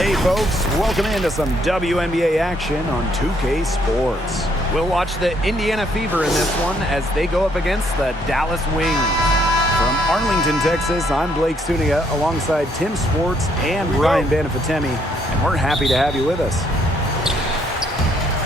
Hey folks, welcome into some WNBA action on 2K Sports. We'll watch the Indiana Fever in this one as they go up against the Dallas Wings. From Arlington, Texas, I'm Blake Suniga alongside Tim Sports and Ryan Banafitemi, and we're happy to have you with us.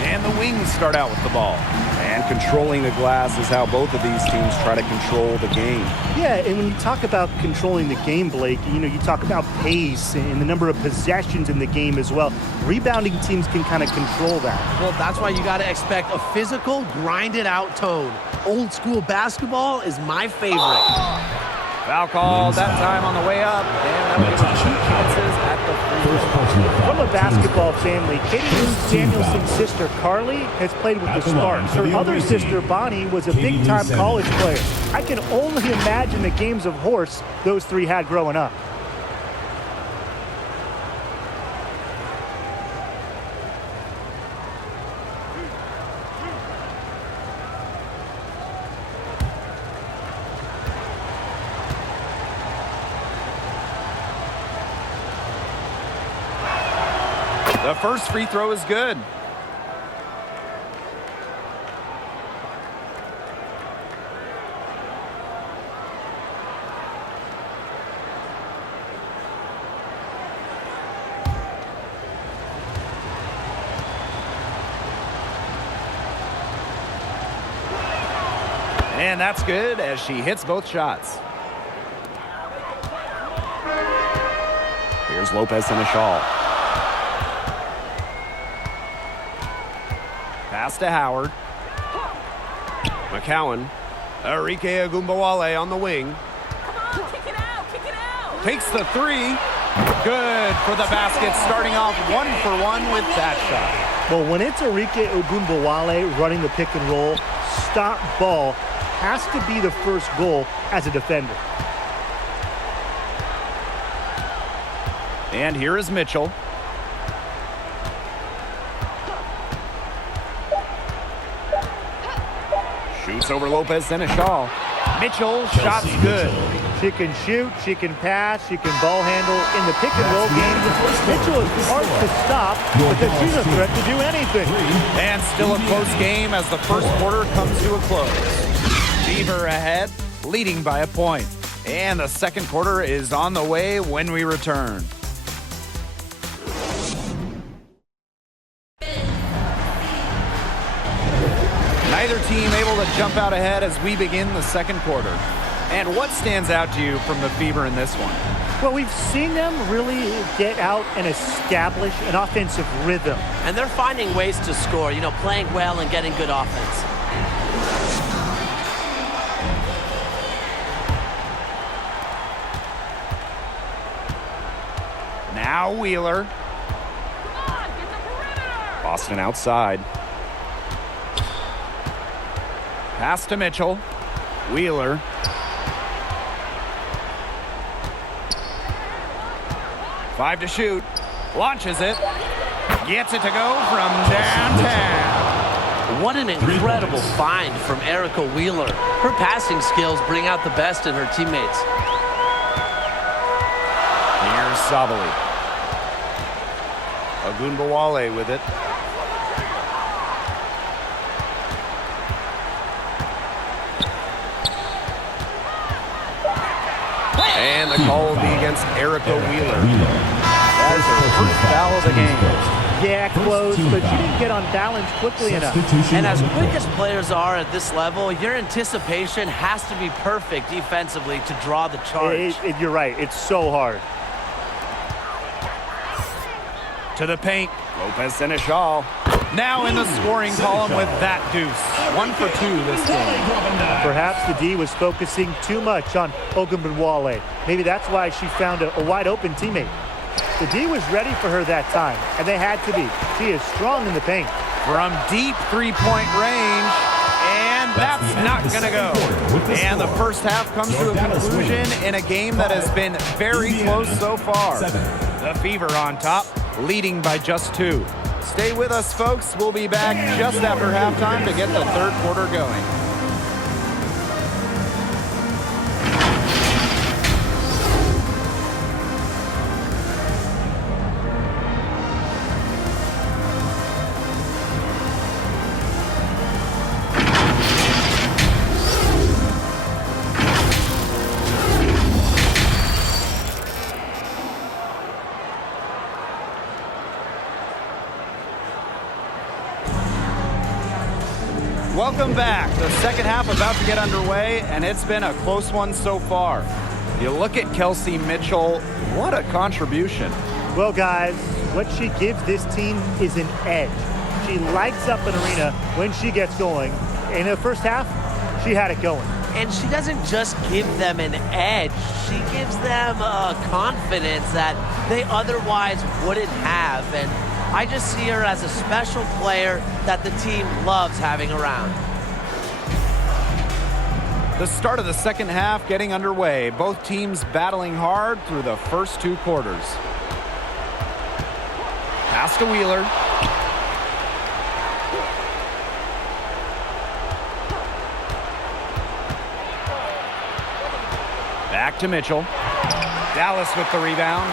And the Wings start out with the ball. And controlling the glass is how both of these teams try to control the game. Yeah, and when you talk about controlling the game, Blake, you talk about pace and the number of possessions in the game as well. Rebounding teams can kind of control that. Well, that's why you got to expect a physical, grinded-out tone. Old school basketball is my favorite. Foul call that time on the way up, and that was 2 chances at the free throw. From a basketball family, Katie Lou Danielson's sister, Carly, has played with the Sparks. Her other sister, Bonnie, was a big-time college player. I can only imagine the games of horse those three had growing up. The first free throw is good. And that's good as she hits both shots. Here's Lopez in a shawl. Pass to Howard. McCowan. Arike Agumbawale on the wing. Come on, kick it out. Takes the three. Good for the basket, starting off 1-for-1 with that shot. Well, when it's Arike Ogunbowale running the pick and roll, stop ball has to be the first goal as a defender. And here is Mitchell. Shoots over Lopez Seneschal. Mitchell, shot's good. She can shoot, she can pass, she can ball handle. In the pick and roll game, Mitchell is hard to stop because she's a threat to do anything. And still a close game as the first quarter comes to a close. Fever ahead, leading by a point. And the second quarter is on the way when we return. Neither team able to jump out ahead as we begin the second quarter. And what stands out to you from the Fever in this one? Well, we've seen them really get out and establish an offensive rhythm. And they're finding ways to score, playing well and getting good offense. Now Wheeler. Come on, get the perimeter. Boston outside. Pass to Mitchell. Wheeler. Five to shoot. Launches it. Gets it to go from downtown. What an incredible find from Erica Wheeler. Her passing skills bring out the best in her teammates. Here's Sabali. Agunbawale with it. And the call will be against Erica Wheeler. That is her first foul of the game. Yeah, close, but she didn't get on balance quickly enough. And as quick as players are at this level, your anticipation has to be perfect defensively to draw the charge. You're right. It's so hard. To the paint. Lopez Seneschal. Now in the scoring column with that deuce. 1 for 2 this game. Perhaps the D was focusing too much on Ogunbowale. Maybe that's why she found a wide-open teammate. The D was ready for her that time, and they had to be. She is strong in the paint. From deep three-point range, and that's not going to go. And the first half comes to a conclusion in a game that has been very close so far. The Fever on top, leading by just 2. Stay with us, folks. We'll be back just after halftime to get the third quarter going. Welcome back. The second half about to get underway, and it's been a close one so far. You look at Kelsey Mitchell, what a contribution. Well, guys, what she gives this team is an edge. She lights up an arena when she gets going. In the first half, she had it going. And she doesn't just give them an edge. She gives them a confidence that they otherwise wouldn't have. And I just see her as a special player that the team loves having around. The start of the second half getting underway. Both teams battling hard through the first two quarters. Pass to Wheeler. Back to Mitchell. Dallas with the rebound.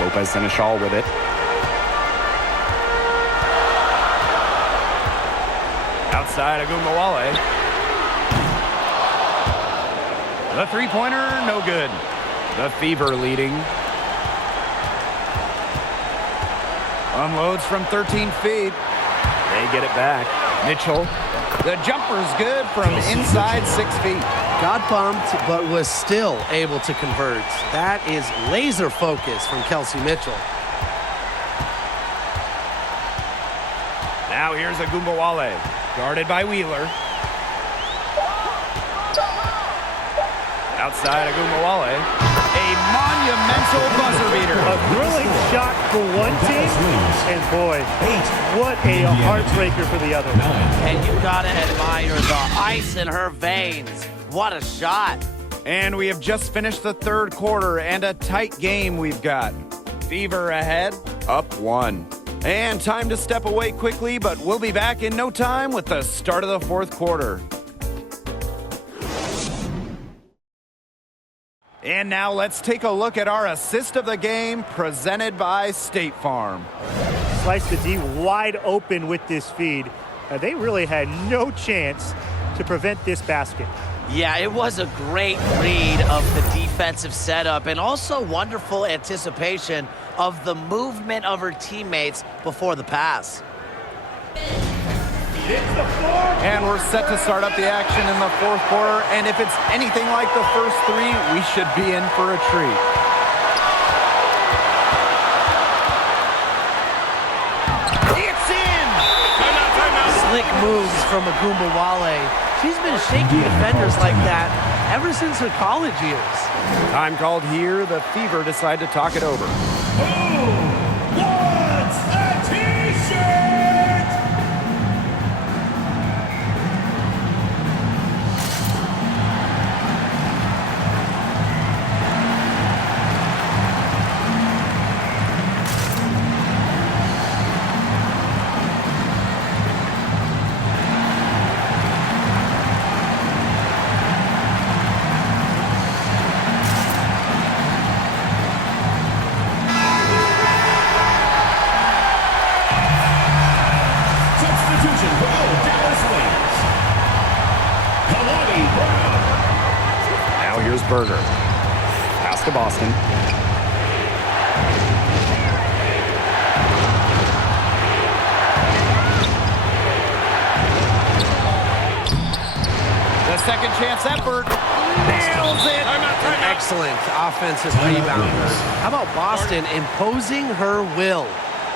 Lopez Seneschal with it. Outside Agumbawale. The three-pointer, no good. The Fever leading. Unloads from 13 feet. They get it back. Mitchell. The jumper's good from inside 6 feet. Got bumped, but was still able to convert. That is laser focus from Kelsey Mitchell. Now here's Agumbawale. Guarded by Wheeler. Outside Agumbawale. A monumental buzzer beater. A thrilling shot for one team, and boy, what a heartbreaker for the other. And you gotta admire the ice in her veins. What a shot. And we have just finished the third quarter, and a tight game we've got. Fever ahead, up 1. And time to step away quickly, but we'll be back in no time with the start of the fourth quarter. And now let's take a look at our assist of the game presented by State Farm. Sliced the D wide open with this feed. They really had no chance to prevent this basket. Yeah, it was a great read of the defensive setup and also wonderful anticipation of the movement of her teammates before the pass. And we're set to start up the action in the fourth quarter. And if it's anything like the first three, we should be in for a treat. It's in! Slick moves from Agumbawale. She's been shaking defenders like that ever since her college years. Time called here. The Fever decide to talk it over. Who wants a t-shirt? Berger. Pass to Boston. The second chance effort. Nails it. An excellent offensive rebounder. How about Boston imposing her will?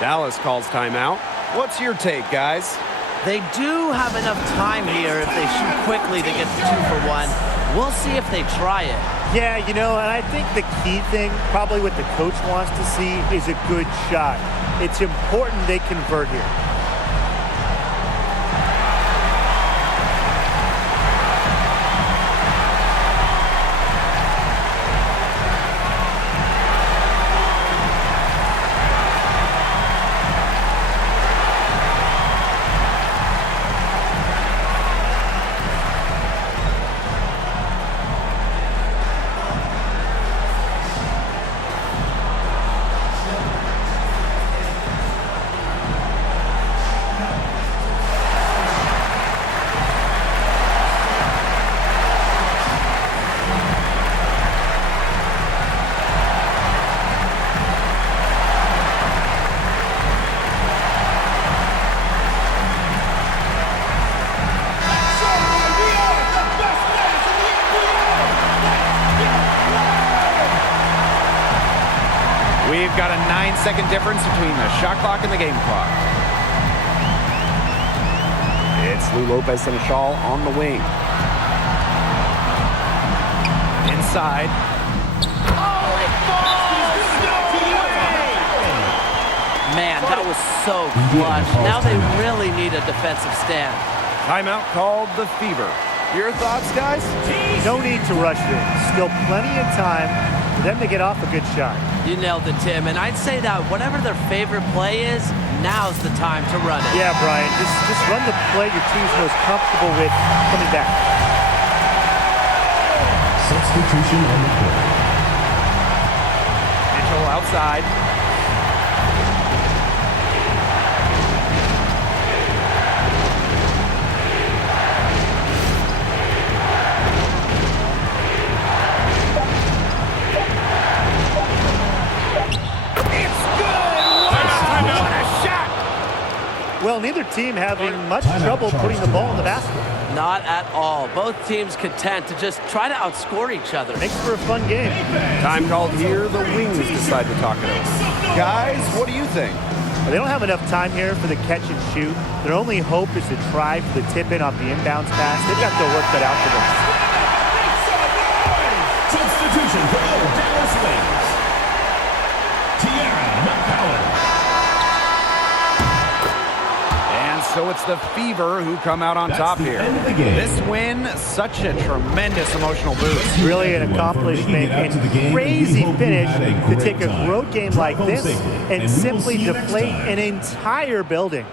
Dallas calls timeout. What's your take, guys? They do have enough time here if they shoot quickly to get the 2 for 1. We'll see if they try it. Yeah, you know, and I think the key thing, probably what the coach wants to see, is a good shot. It's important they convert here. We've got a 9-second difference between the shot clock and the game clock. It's Lou Lopez-Seneschal on the wing. Inside. Oh, it falls! No way! Man, that was so clutch. Now they really need a defensive stand. Timeout called the Fever. Your thoughts, guys? No need to rush this. Still plenty of time for them to get off a good shot. You nailed it, Tim. And I'd say that whatever their favorite play is, now's the time to run it. Yeah, Brian. Just run the play your team's most comfortable with coming back. Substitution on the court. Mitchell outside. Well, neither team having much trouble putting the ball in the basket. Not at all. Both teams content to just try to outscore each other. Makes for a fun game. Time called here. The Wings decide to talk it over. Guys, what do you think? Well, they don't have enough time here for the catch and shoot. Their only hope is to try for the tip in off the inbounds pass. They've got their work cut out for them. Substitution for the Dallas Wings. Tiara McCowan. So it's the Fever who come out on top here. This win, such a tremendous emotional boost. Really an accomplishment and crazy finish to take a road game like this and simply deflate an entire building.